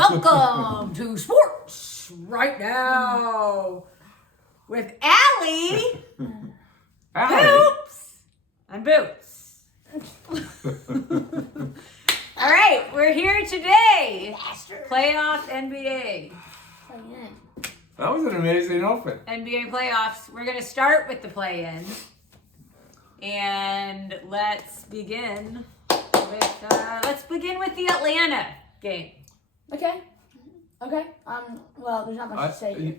Welcome to Sports Right Now with Allie, Poops, and Boots. All right, we're here today. Playoff NBA. That was an amazing open. NBA playoffs. We're going to start with the play-in. And let's begin with the Atlanta game. Okay. Well, there's not much to say. I think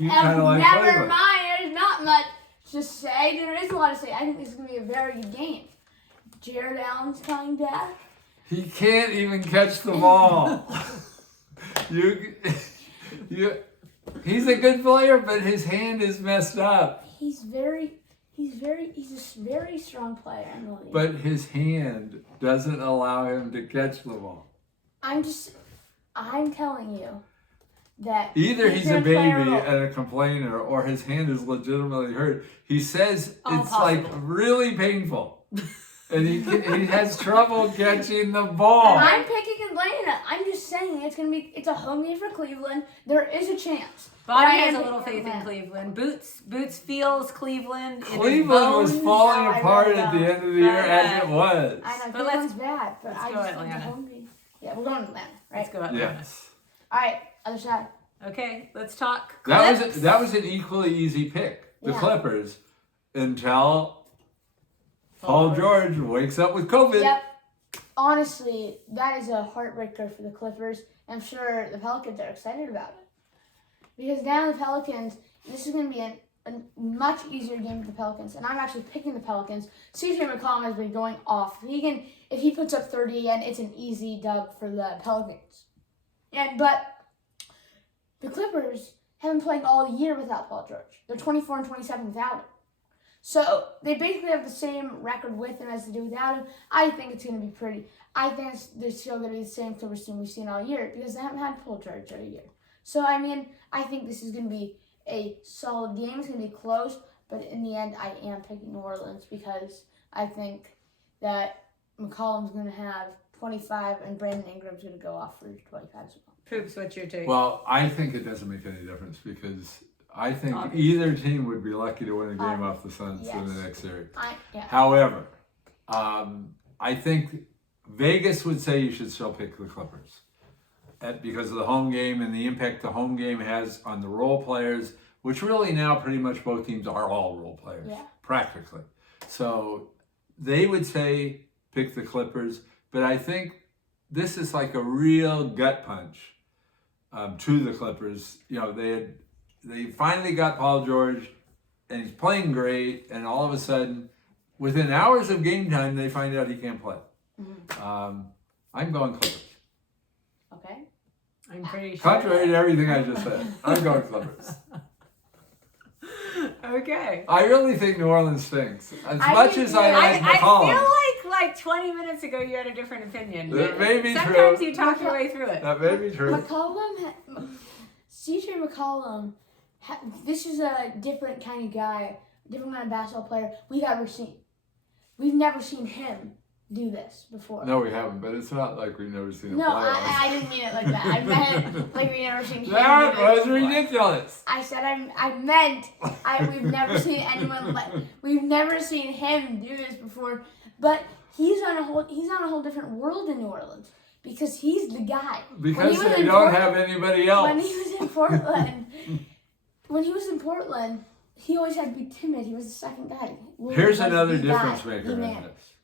you kind of like Never Cleveland. mind, there's not much to say. There is a lot to say. I think this is going to be a very good game. Jared Allen's coming back. He can't even catch the ball. He's a good player, but his hand is messed up. He's a very strong player in the league. But his hand doesn't allow him to catch the ball. I'm telling you that Either he's a baby and a complainer, or his hand is legitimately hurt. He says it's like really painful, and he has trouble catching the ball. And I'm picking Atlanta. I'm just saying it's a home game for Cleveland. There is a chance. Bonnie has a little faith in Cleveland. Boots feels Cleveland. Cleveland was falling apart at the end of the year, as it was. I know, But Cleveland's bad, but I go just think the Atlanta. home game. Yeah, we're going to Atlanta, right? Let's go Atlanta. Yes. All right, other side. Okay, let's talk Clips. That was an equally easy pick. The Yeah. Clippers, until Paul George wakes up with COVID. Yep. Honestly, that is a heartbreaker for the Clippers. I'm sure the Pelicans are excited about it. Because now the Pelicans, this is going to be a much easier game for the Pelicans. And I'm actually picking the Pelicans. CJ McCollum has been going off. If he puts up 30 again, it's an easy dub for the Pelicans. But the Clippers have been playing all year without Paul George. They're 24 and 27 without him. So they basically have the same record with him as they do without him. I think it's going to be pretty. I think they're still going to be the same Clippers team we've seen all year because they haven't had Paul George all year. So, I think this is going to be a solid game. It's going to be close, but in the end, I am picking New Orleans because I think that McCollum's going to have 25 and Brandon Ingram's going to go off for 25 as well. Poops, what's your take? Well, I think it doesn't make any difference because I think either team would be lucky to win a game off the Suns in the next series. However, I think Vegas would say you should still pick the Clippers because of the home game and the impact the home game has on the role players, which really now pretty much both teams are all role players, practically. So they would say pick the Clippers, but I think this is like a real gut punch to the Clippers. They finally got Paul George, and he's playing great, and all of a sudden, within hours of game time, they find out he can't play. Mm-hmm. I'm going Clippers. Okay. I'm pretty sure. Contrary to everything I just said, I'm going Clippers. Okay. I really think New Orleans stinks. As much as I like I McCollum. feel like 20 minutes ago you had a different opinion. That may be Sometimes true. you talk your way through it. That may be true. CJ McCollum, this is a different kind of guy, different kind of basketball player we've ever seen. We've never seen him do this before. No, we haven't, but it's not like we've never seen him No, play. I didn't mean it like that. I meant like we've never seen him That do this was before. ridiculous. I said we've never seen anyone we've never seen him do this before. But he's on a whole different world in New Orleans because he's the guy. Because they don't have anybody else. When he was in Portland, he always had to be timid. He was the second guy. Here's another difference maker in this.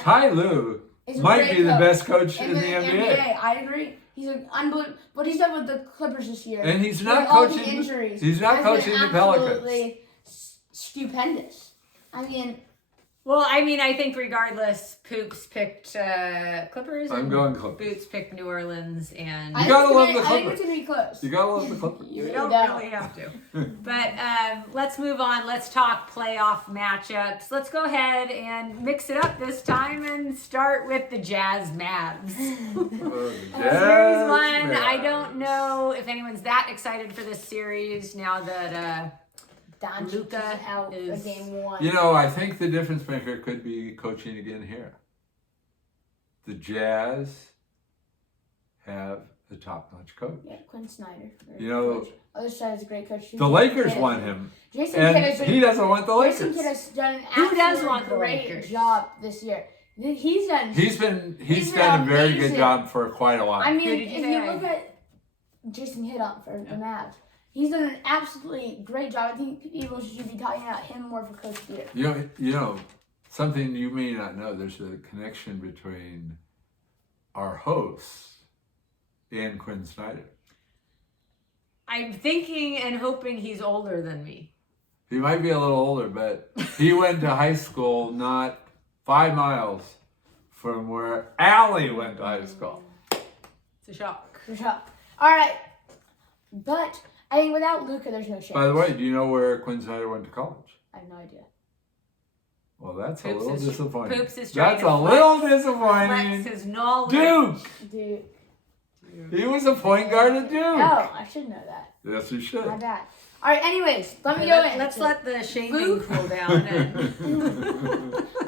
Ty Lue Is a might great be the coach. best coach in the NBA. I agree. He's an unbelievable. What he's done with the Clippers this year, And he's not with all the coaching. injuries, He's not has been coaching the Pelicans. absolutely stupendous. I think regardless, Poops picked Clippers. I'm and going Clippers. Boots picked New Orleans, and You gotta love the I think Clippers. it's gonna be close. You gotta love the Clippers. you don't really have to. But let's move on. Let's talk playoff matchups. Let's go ahead and mix it up this time and start with the Jazz Mavs. Series one. I don't know if anyone's that excited for this series now that Doncic Luka is out is- for game one. I think the difference maker could be coaching again here. The Jazz have a top-notch coach. Yeah, Quinn Snyder. You know, coach. Other side is a great coach. The Lakers want him, Jason and Kidd he doesn't want the Lakers. Jason Kidd has done an Who does absolutely want the great Lakers? job this year. He's done done a very good amazing. job for quite a while. I Who mean, did you if say? you look at Jason Kidd for the Mavs, he's done an absolutely great job. I think people should be talking about him more for Coach of the Year. You know, something you may not know. There's a connection between our hosts and Quinn Snyder. I'm thinking and hoping he's older than me. He might be a little older, but he went to high school not 5 miles from where Allie went to high school. It's a shock. For sure. All right, but I think without Luka, there's no chance. By the way, do you know where Quinn Snyder went to college? I have no idea. Well, that's Poops a little is- disappointing. Poops is trying That's to a flex- little Flex disappointing. his knowledge. Duke! Dude. He was a point guard at Duke. Oh, I should know that. Yes, you should. My bad. All right, anyways, let me go in. Let's let the shaming Food. cool down. And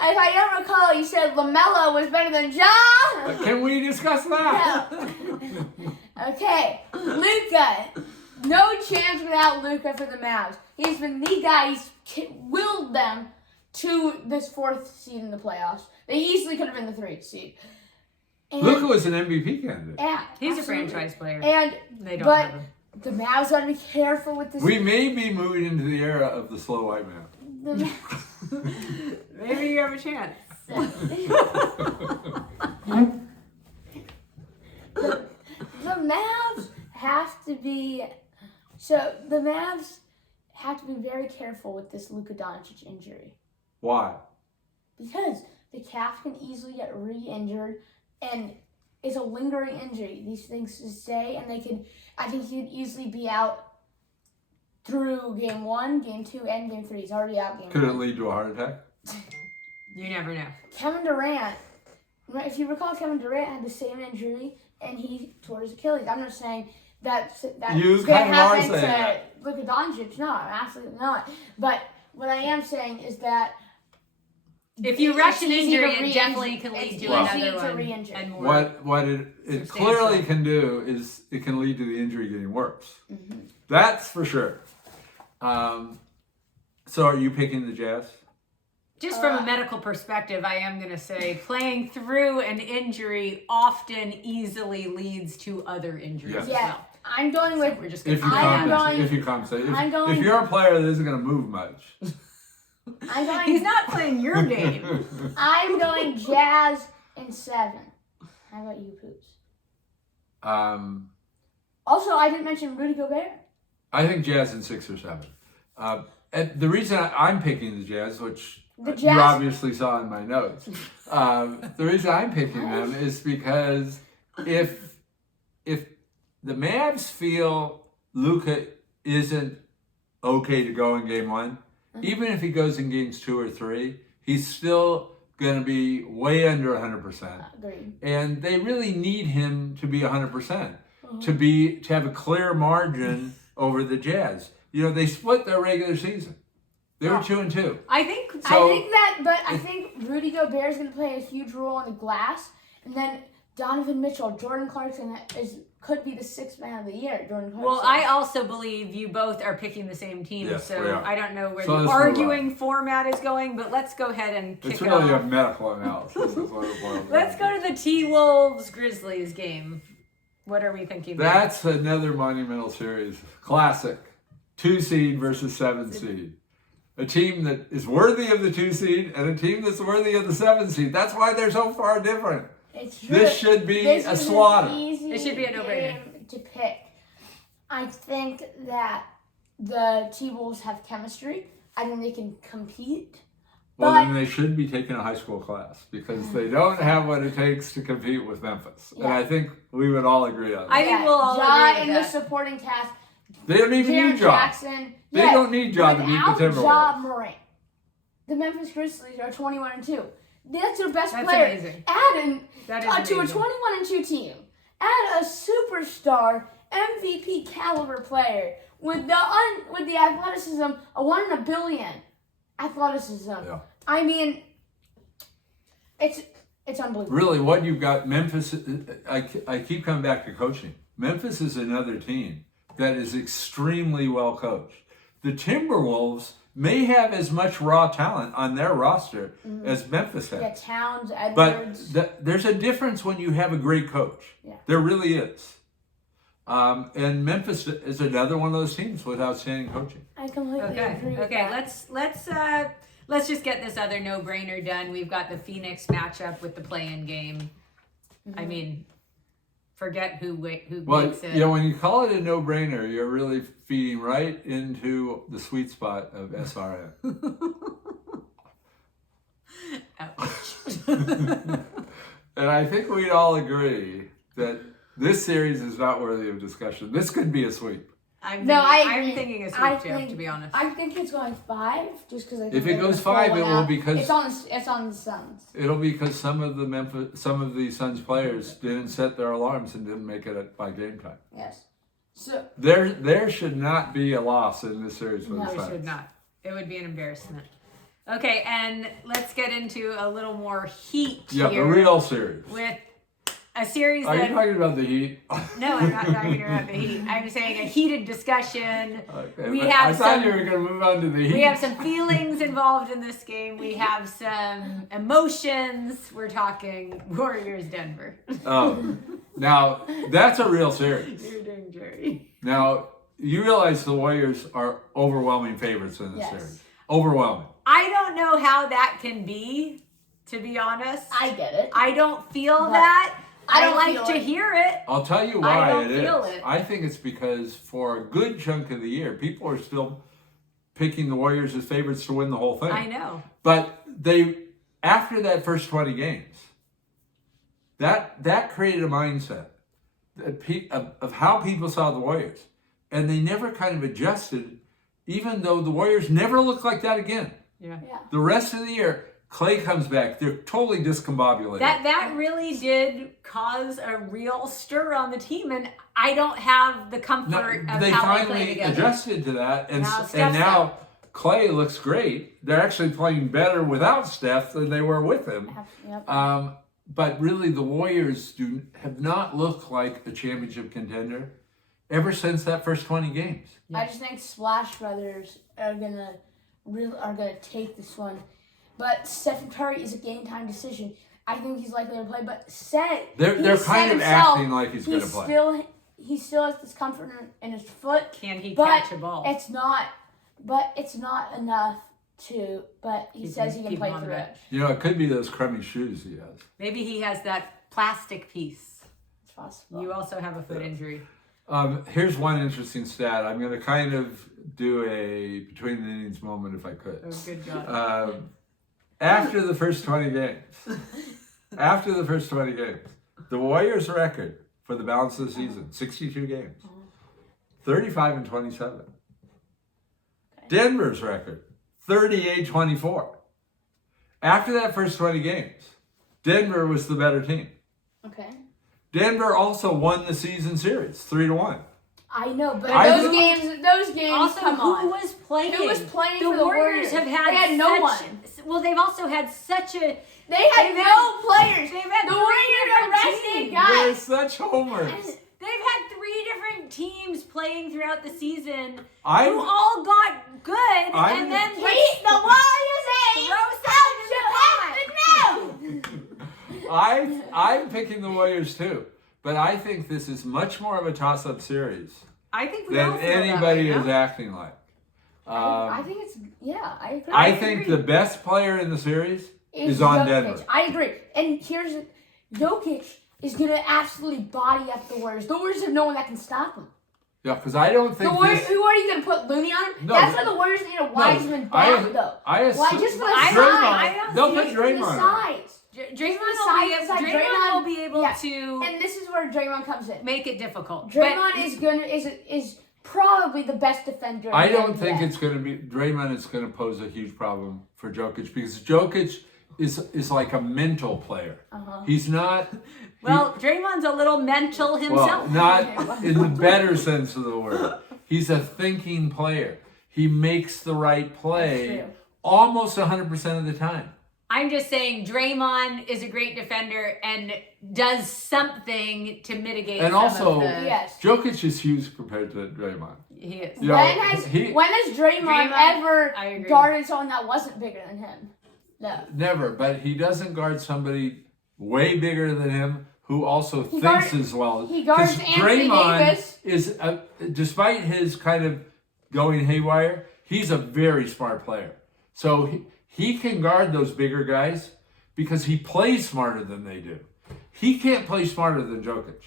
If I don't recall, you said LaMelo was better than Ja. Can we discuss that? Okay, Luka. No chance without Luka for the Mavs. He's been the guy. He's willed them to this 4th seed in the playoffs. They easily could have been the 3rd seed. And, Luka was an MVP candidate. yeah, he's absolutely. a franchise player. And They don't but have him. the Mavs got to be careful with this. We may be moving into the era of the slow white man. The, Maybe you have a chance. the Mavs have to be. So the Mavs have to be very careful with this Luka Doncic injury Why? because the calf can easily get re-injured, and it's a lingering injury. These things stay, and they can. I think he could easily be out through game 1, game 2, and game 3. He's already out game Could it 1. lead to a heart attack? You never know. Kevin Durant, if you recall, Kevin Durant had the same injury and he tore his Achilles. I'm not saying that's You going to kind of are happen saying to that. Luka Doncic. No, absolutely not. But what I am saying is that If you rush it's an easy to injury, it re-injure. definitely can lead It's to Well- another easy to one. re-injure. And more. What it substantial. clearly can do is it can lead to the injury getting worse. Mhm. That's for sure. So are you picking the Jazz? Just from a medical perspective, I am going to say playing through an injury often easily leads to other injuries Yes. as Yeah, well. I'm going So with we're just If you gonna I am compensate. going- If you compensate. I'm going- If you're a player that isn't going to move much. He's not playing your game. I'm going Jazz in 7. How about you, Poops? Also, I didn't mention Rudy Gobert. I think Jazz in 6 or 7. And the reason I'm picking the Jazz, which The you Jazz- obviously saw in my notes, the reason I'm picking them is because if the Mavs feel Luka isn't okay to go in game 1, even if he goes in games 2 or 3, he's still going to be way under 100%. Agreed. And they really need him to be 100%. To have a clear margin over the Jazz. You know, they split their regular season. They were 2-2. I think So- I think Rudy Gobert is going to play a huge role on the glass, and then Donovan Mitchell, Jordan Clarkson could be the 6th man of the year. Jordan Clarkson. Well, I also believe you both are picking the same team, Yes, we so are. I don't know where So the let's move arguing format is going, but let's go ahead and kick It's it really a off. medical analysis. Is what it boils down Let's go to the T-Wolves Grizzlies game. What are we thinking there? That's another monumental series. Classic. 2 seed versus 7 seed. A team that is worthy of the 2 seed and a team that's worthy of the 7 seed. That's why they're so far different. it's true. This should be This a is an slaughter. easy It should be a no-brainer. game to pick. I think that the T-Wolves have chemistry. I think they can compete. Well, But- then they should be taking a high school class because they don't have what it takes to compete with Memphis. And Yeah. I think we would all agree on that. I think we'll all Ja agree in with the that. supporting cast. They don't even Jaren need Ja. Jackson. They don't need Ja to beat the without Timberwolves. Ja Morant, the Memphis Grizzlies are 21-2. That's their best That's player. amazing. Add an, That is to a amazing. 21-2 team. Add a superstar MVP caliber player with the athleticism, a 1 in a billion athleticism. Yeah. I mean, It's unbelievable. Really, what you've got, Memphis, I keep coming back to coaching. Memphis is another team that is extremely well coached. The Timberwolves may have as much raw talent on their roster as Memphis has. Yeah, Towns, Edwards. But there's a difference when you have a great coach. Yeah. There really is. And Memphis is another one of those teams with outstanding coaching. I completely agree with Okay. that. Let's just get this other no-brainer done. We've got the Phoenix matchup with the play-in game. I mean, forget who Well, makes it. you know, when you call it a no-brainer, you're really feeding right into the sweet spot of SRM. Ouch. And I think we'd all agree that this series is not worthy of discussion. This could be a sweep. I'm agree. thinking a sweep too, to be honest. I think it's going 5, just because I think If it goes 5, it will because it's on the Suns. it'll be because some of the Suns players didn't set their alarms and didn't make it by game time. Yes. So There should not be a loss in this series for the No, We Suns. should not. It would be an embarrassment. Okay, and let's get into a little more heat Yeah, here the real series. with a series Are you that. talking about the Heat? No, I'm not talking about the Heat. I'm saying a heated discussion. Okay, We but have I thought some- you were going to move on to the Heat. We have some feelings involved in this game. We have some emotions. We're talking Warriors Denver. Oh, now that's a real series. You're doing Jerry. Now you realize the Warriors are overwhelming favorites in this Yes. series. Overwhelming. I don't know how that can be, to be honest. I get it. I don't feel But that. I I don't like feel to it. hear it. I'll tell you I why don't it feel is. it. I think it's because for a good chunk of the year, people are still picking the Warriors as favorites to win the whole thing. I know. But after that first 20 games, that created a mindset of how people saw the Warriors. And they never kind of adjusted, even though the Warriors never looked like that again. Yeah. Yeah. The rest of the year, Clay comes back. They're totally discombobulated. That really did cause a real stir on the team, and I don't have the comfort of they how they play finally together. adjusted to that, and Now Steph's now Clay looks great. They're actually playing better without Steph than they were with him. Yep. But really, the Warriors have not looked like a championship contender ever since that first 20 games. Yeah. I just think Splash Brothers are gonna take this one. But Stephen Curry is a game time decision. I think he's likely to play, but They're kind of acting like he's going to play. He still has discomfort in his foot. Can he But catch a ball? It's not enough to. But he says he can keep play him on the through it. bench. You know, it could be those crummy shoes he has. Maybe he has that plastic piece. It's possible. You also have a foot injury. Here's one interesting stat. I'm going to kind of do a between the innings moment if I could. Oh, good God. After the first 20 games, the Warriors' record for the balance of the season, 62 games, 35-27. Denver's record, 38-24. After that first 20 games, Denver was the better team. Okay. Denver also won the season series, 3-1. I know, but I those do- games. Also, Come who on. was playing? Who was playing the for the Warriors Warriors? have had They had no such, one. Well, they've also had such a. They had They've no players. They've had The three Warriors different arrested teams. They're guys. such homers. They've had 3 different teams playing throughout the season who I'm, all got good, I'm- and then Keep the Warriors throw something in the pot. I'm picking the Warriors too, but I think this is much more of a toss-up series I think we all than feel that anybody way, is no? acting like. I think it's I agree. I think the best player in the series is Jokic. on Denver. I agree. And Jokic is gonna absolutely body up the Warriors. The Warriors have no one that can stop him. Yeah, because I don't think The Warriors, this. who are you gonna put Looney on him? No, That's but- why the Warriors need a Wiseman I- back though. I assume, Why just for the I size? don't- I don't They'll see put it For the Draymond on. size. Draymond Draymond will be able yeah. to And this is where Draymond comes in. make it difficult. Draymond is probably the best defender. I in the don't think NBA. it's going to be Draymond is going to pose a huge problem for Jokic because Jokic is like a mental player. He's not. Well, Draymond's a little mental Well, himself. not in the better sense of the word. He's a thinking player. He makes the right That's play true. almost 100% of the time. I'm just saying Draymond is a great defender and does something to mitigate And some also, of the... Yes. Jokic is huge compared to Draymond. He is. You know, When has Draymond ever I agree. guarded someone that wasn't bigger than him? No. Never, but he doesn't guard somebody way bigger than him who also thinks guards- as well. he guards 'Cause Anthony Draymond Davis. is, despite his kind of going haywire, he's a very smart player. So he can guard those bigger guys because he plays smarter than they do. He can't play smarter than Jokic.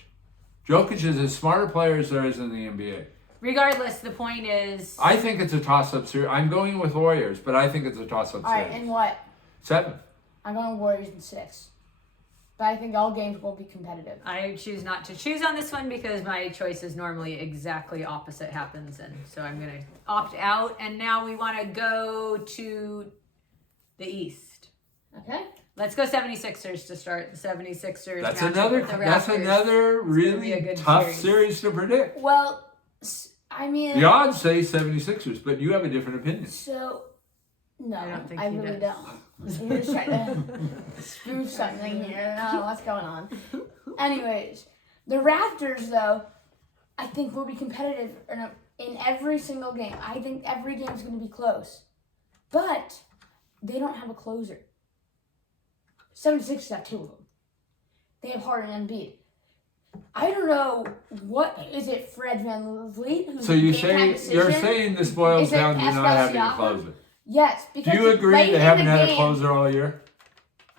Jokic is as smart a player as there is in the NBA. Regardless, the point is... I think it's a toss-up series. I'm going with Warriors, but I think it's a toss-up All right, series. and what? 7. I'm going Warriors in 6. But I think all games will be competitive. I choose not to choose on this one because my choice is normally exactly opposite happens. And so I'm going to opt out. And now we want to go to the East. Okay? Let's go 76ers to start. The 76ers. That's matchup another. with the That's Raptors. another gonna be a really good tough series. series to predict. Well, I mean... The odds say 76ers, but you have a different opinion. So... No, I don't think I he really does. don't. You're just trying to spoof something here. I don't know what's going on. Anyways, the Raptors, though, I think will be competitive in every single game. I think every game is going to be close. But they don't have a closer. 76ers have 2 of them. They have Harden and Embiid. I don't know what is it. Fred VanVleet, who's So you're saying this boils Is it down to not having a Siakam? closer. Yes, Do because you agree late they in haven't the had a game- closer all year?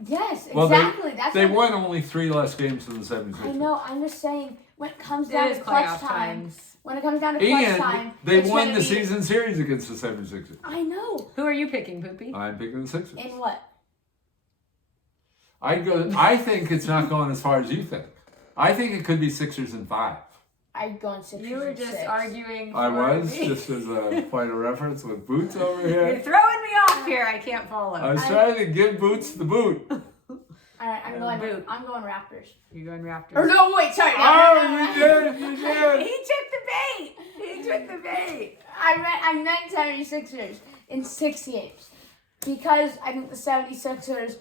Yes, Well, exactly. That's They what- won only 3 less games than the 76ers. I know. I'm just saying when it comes It down is to clutch playoff time. times. When it comes down to clutch time, And they it's won gonna the be- season series against the 76ers. I know. Who are you picking, Poopy? I'm picking the Sixers. In what? I think it's not going as far as you think. I think it could be Sixers in 5. I'd go in 6. You were just arguing. I for was, me. just as a point of reference with Boots over You're here. throwing me off here. I can't follow. I was trying to give Boots the boot. All right, I'm going. boot. I'm going Raptors. You're going Raptors. Or no, wait, sorry. Oh, you did, you He did. took the bait. He took the bait. I meant 76ers in 6 games because I think the 76ers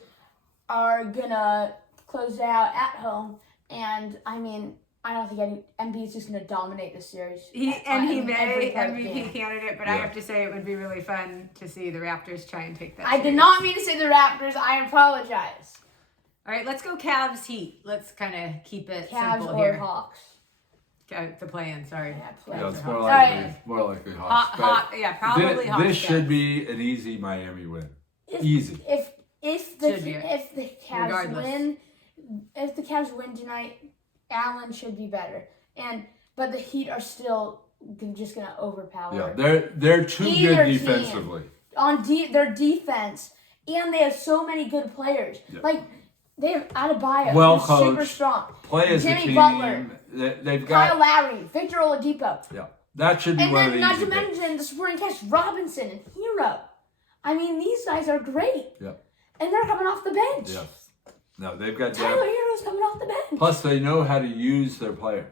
are gonna close it out at home, and I mean. I don't think Embiid's just going to dominate the series. He in may every part of the MVP game. candidate, but I have to say it would be really fun to see the Raptors try and take that. I did series. not mean to say the Raptors. I apologize. All right, let's go Cavs Heat. Let's kind of keep it Cavs simple or here. Hawks. The play-in, sorry. Yeah, play. Yeah, it's Hawks. more likely Hawks. But Probably Hawks. this should Cavs. be an easy Miami win. If, Easy. If the Should be. Cavs Regardless. win, if the Cavs win tonight, Allen should be better. But the Heat are still just gonna overpower. Yeah, they're too Either good team. defensively. On their defense, and they have so many good players. Yeah. Like they have Adebayo, Well who's super coached. strong. Play as Jimmy a team. Butler. They've Kyle got. Lowry, Victor Oladipo, Yeah, that should be and one of then the not easy to picks. mention the supporting cast: Robinson and Hero. I mean, these guys are great. Yeah. And they're coming off the bench. Yes. No, they've got Tyler depth. Hero's coming off the bench. Plus, they know how to use their players.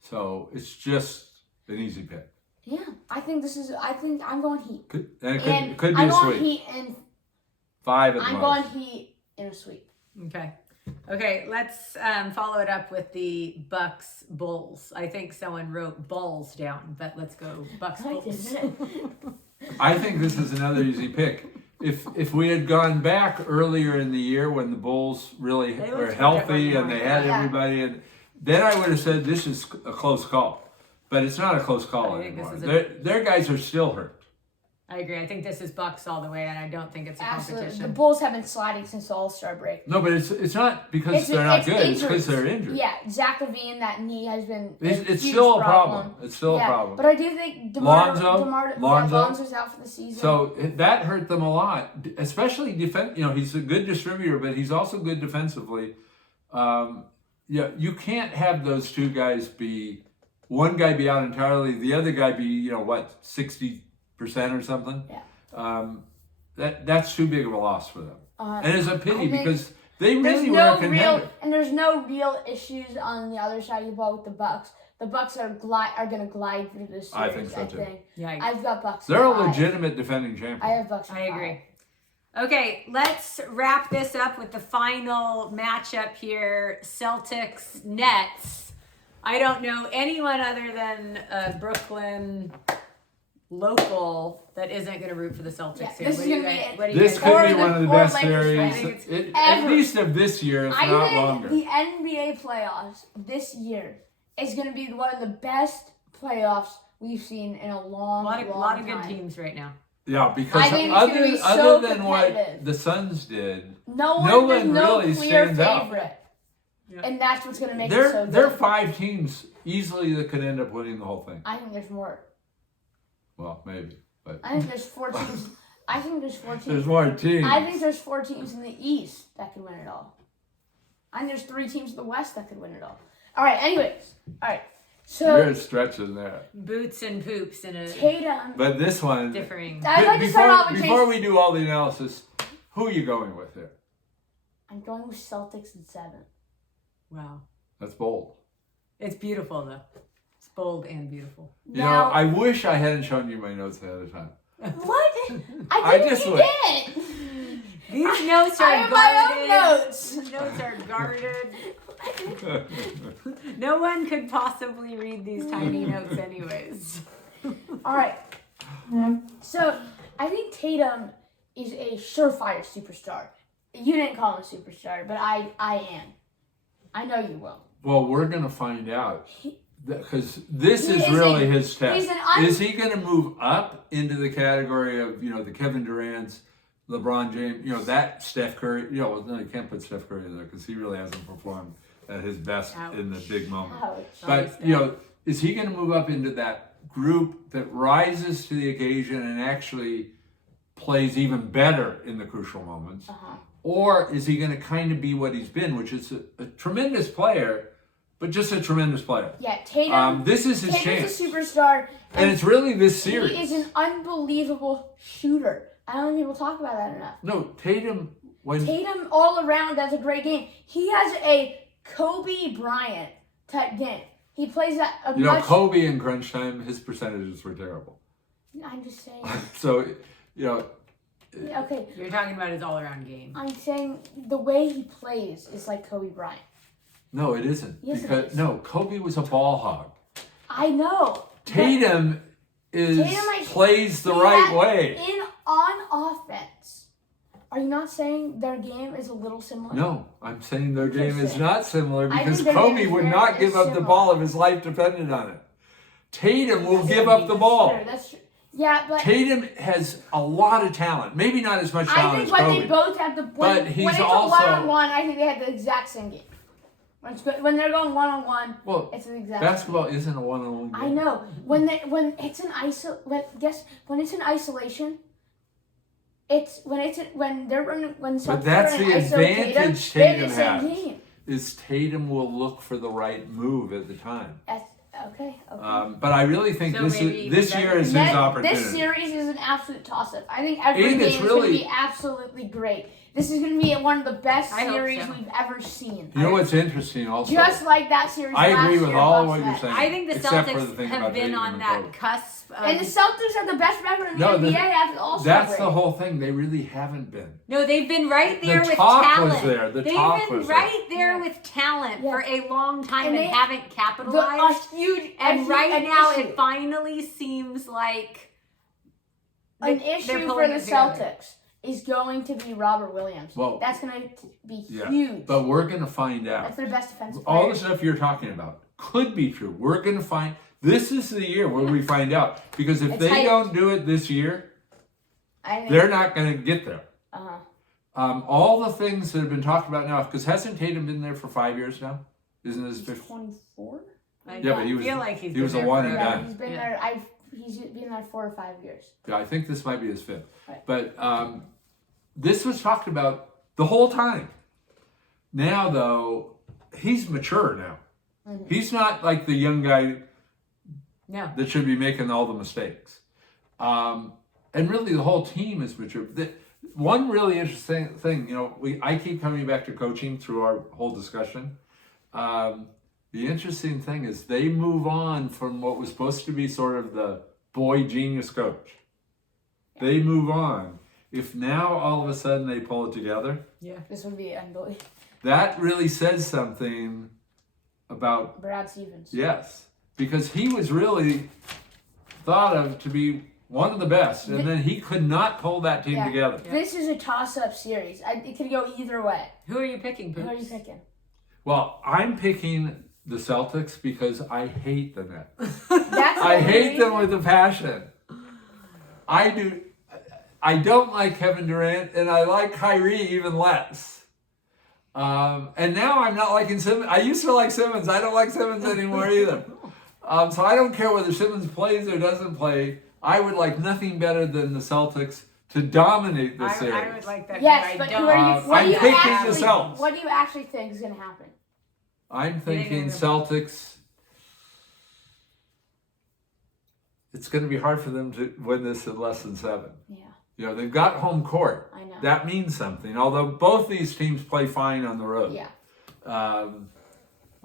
So it's just an easy pick. Yeah, I think I'm going Heat. It could be I'm a going sweep. Heat, and 5 at the I'm most. going Heat in a sweep. Okay, let's follow it up with the Bucks Bulls. I think someone wrote balls down, but let's go Bucks I Bulls. didn't. I think this is another easy pick. If we had gone back earlier in the year when the Bulls really They were looked healthy different, and they had yeah. everybody, and then I would have said this is a close call. But it's not a close call I think this anymore. is Their guys are still hurt. I agree. I think this is Bucks all the way, and I don't think it's a Absolutely. The competition. Bulls have been sliding since the All-Star break. No, but it's not because they're not good. It's because they're injured. Yeah, Zach LaVine, that knee has been It's huge still a problem. It's still a problem. But I do think Lonzo? Lonzo's out for the season. So that hurt them a lot, especially defense. You know, he's a good distributor, but he's also good defensively. Yeah, you can't have those two guys be one guy be out entirely, the other guy be 60% or something. Yeah. That's too big of a loss for them, and it's a pity I think because they there's really were no a contender. there's no real issues on the other side of the ball with the Bucks. The Bucks are going to glide through this series. I think so, too. Yeah, I've got Bucks. They're a five. legitimate defending champion. I have Bucks. I agree. Okay, let's wrap this up with the final matchup here. Celtics Nets. I don't know anyone other than a Brooklyn local that isn't going to root for the Celtics here. This This could be one of the best Lakers series, at least of this year, if not longer. The NBA playoffs this year is going to be one of the best playoffs we've seen in a long time. A lot of good teams right now. Yeah, because other than what the Suns did, no one really stands out. Yeah. And that's what's going to make it so good. There are 5 teams easily that could end up winning the whole thing. I think there's more. Well, maybe, but I think there's 4 teams. I think there's 4 teams. There's more teams. I think there's 4 teams in the East that could win it all. I think there's 3 teams in the West that could win it all. All right. Anyways, all right. So you're stretching there. Boots and poops in a Tatum. But this one differing. I'd like to start off with before we do all the analysis, who are you going with here? I'm going with Celtics in 7. Wow. That's bold. It's beautiful though. It's bold and beautiful. You know, I wish I hadn't shown you my notes ahead of time. What? I think just you would. did. These notes are I have guarded. my own notes. These notes are guarded. No one could possibly read these tiny notes anyways. All right. So I think Tatum is a surefire superstar. You didn't call him a superstar, but I am. I know you will. Well, we're going to find out. Because this He is is really a- his test. he's an Is he going to move up into the category of, the Kevin Durant's, LeBron James, that Steph Curry? No, you can't put Steph Curry in there because he really hasn't performed at his best in the big moment. Ouch. But, is he going to move up into that group that rises to the occasion and actually plays even better in the crucial moments? Uh-huh. Or is he going to kind of be what he's been, which is a tremendous player, but just a tremendous player? Yeah, Tatum. This is his chance. Tatum's a superstar. And it's really this series. He is an unbelievable shooter. I don't think people talk about that enough. No, Tatum, Tatum all around, that's a great game. He has a Kobe Bryant type game. He plays at a much... Kobe in crunch time, his percentages were terrible. I'm just saying. So, Okay. You're talking about his all-around game. I'm saying the way he plays is like Kobe Bryant. No, it isn't. Yes, because it is. No, Kobe was a ball hog. I know. Tatum plays the right way. On offense. Are you not saying their game is a little similar? No, I'm saying their game is not similar I because think their game Kobe is would very not give up the similar. ball if his life depended on it. Tatum will give up the ball. That's true. Yeah, but Tatum has a lot of talent. Maybe not as much I talent think as when Kobe. they both have the But he's when it's also- a one-on-one, I think they have the exact same game. When they're going one-on-one, Well, it's the exact basketball isn't a one-on-one game. I know. When it's an when it's in isolation, when they're running when But Celtics that's are in the iso advantage they have Tatum the same has. game. Is Tatum will look for the right move at the time. That's okay. But I really think So this maybe this year is his That- opportunity. This series is an absolute toss-up. I think every And game it's is going to really- be absolutely great. This is going to be one of the best I hope series so. we've ever seen. You know what's interesting also? Just like that series I last agree with year, all Bucks what you're Nets. saying. I think the Except for the Celtics thing have about been Tatum on and that Kobe. cusp of... And the Celtics have the best record in the No, NBA after the All-Star That's break. the whole thing. They really haven't been. No, they've been right there The with talk talent. was there. The they've talk been was there. right there with talent Yeah. for a long time And and, they- haven't capitalized. A huge And right now, issue. it finally seems like An they're issue for pulling the it together. Celtics is going to be Robert Williams. Well, That's going to be Yeah, huge. but we're going to find That's out. their best defensive All player. the stuff you're talking about could be true. We're going to find. This is the year where we find out. Because if It's they hyped. don't do it this year, I think, they're not going to get there. uh-huh. All the things that have been talked about now, because hasn't Tatum been there for 5 years now? Isn't this He's 50? 24? Yeah, but he was- feel like he been was a there one and forever. done. He's been Yeah. there. He's been there 4 or 5 years. Yeah, I think this might be his 5th. Right. But this was talked about the whole time. Now, though, he's mature now. Mhm. He's not like the young guy No. that should be making all the mistakes. And really, the whole team is mature. One really interesting thing, I keep coming back to coaching through our whole discussion. The interesting thing is they move on from what was supposed to be sort of the boy genius coach. They move on if now all of a sudden they pull it together, This would be unbelievable. that really says something about Brad Stevens. yes, because he was really thought of to be one of the best, and then he could not pull that team together. This is a toss-up series. It could go either way. Who are you picking, Poops? Who are you picking? Well, I'm picking the Celtics because I hate the Nets. That's I the hate them reason. with a passion. I do. I don't like Kevin Durant, and I like Kyrie even less. And now I'm not liking Simmons. I used to like Simmons. I don't like Simmons anymore either. So I don't care whether Simmons plays or doesn't play. I would like nothing better than the Celtics to dominate the series. I would like that. Yes, too. but I who don't. are you? What I'm do you picking the actually? Celtics. What do you actually think is going to happen? I'm thinking Celtics. It's going to be hard for them to win this in less than 7. Yeah, You know, they've got home court. I know. That means something. Although both these teams play fine on the road. Yeah.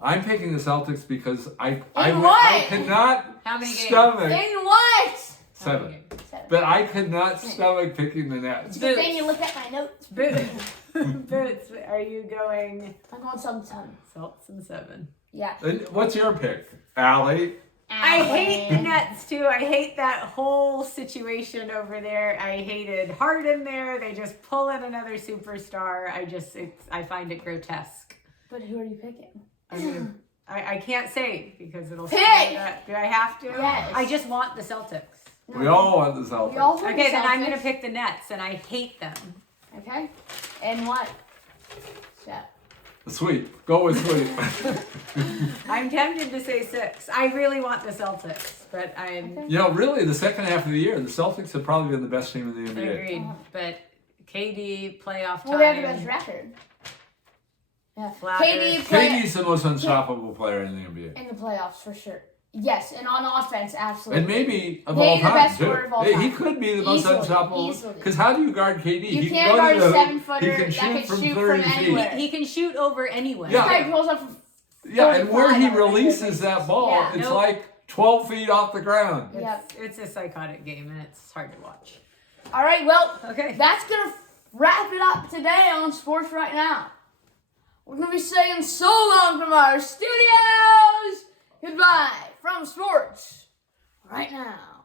I'm picking the Celtics because I what? cannot How many games? stomach In what? 7. 7. But I could not stomach picking the Nets. It's a good thing you looked at my notes. Boots, are you going I'm going 7-7. Celtics and 7? Yeah. And what's your pick, Allie? I hate the Nets too. I hate that whole situation over there. I hated Harden there. They just pull in another superstar. I find it grotesque. But who are you picking? I mean, I can't say because it'll Pick! say that. Do I have to? Yes. I just want the Celtics. We all want the Celtics. We all want Okay, the then I'm Celtics. going to pick the Nets, and I hate them. Okay. And what? So. Sweep. Go with sweep. I'm tempted to say 6. I really want the Celtics, but I'm Okay. You know, really, the second half of the year, the Celtics have probably been the best team in the NBA. agreed. But KD playoff time. Well, they have the best record. Yeah. Flat KD Earth. play KD's the most unstoppable player in the NBA. in the playoffs for sure. Yes, and on offense, absolutely. And maybe of Maybe all the time, best too. scorer of all He time. could be the most Easily, unstoppable. easily. Because how do you guard KD? You He can't can guard go a to the hoop. 7-footer He can that shoot can from shoot 30 from feet. anywhere. He can shoot over anyone. Yeah. This guy pulls up from Yeah, and where 45 he on a regular releases basis. that ball, Yeah. it's Nope. like 12 feet off the ground. It's a psychotic game, and it's hard to watch. All right, well, Okay. that's going to wrap it up today on Sports Right Now. We're going to be saying so long from our studios. Goodbye from Sports Right Now.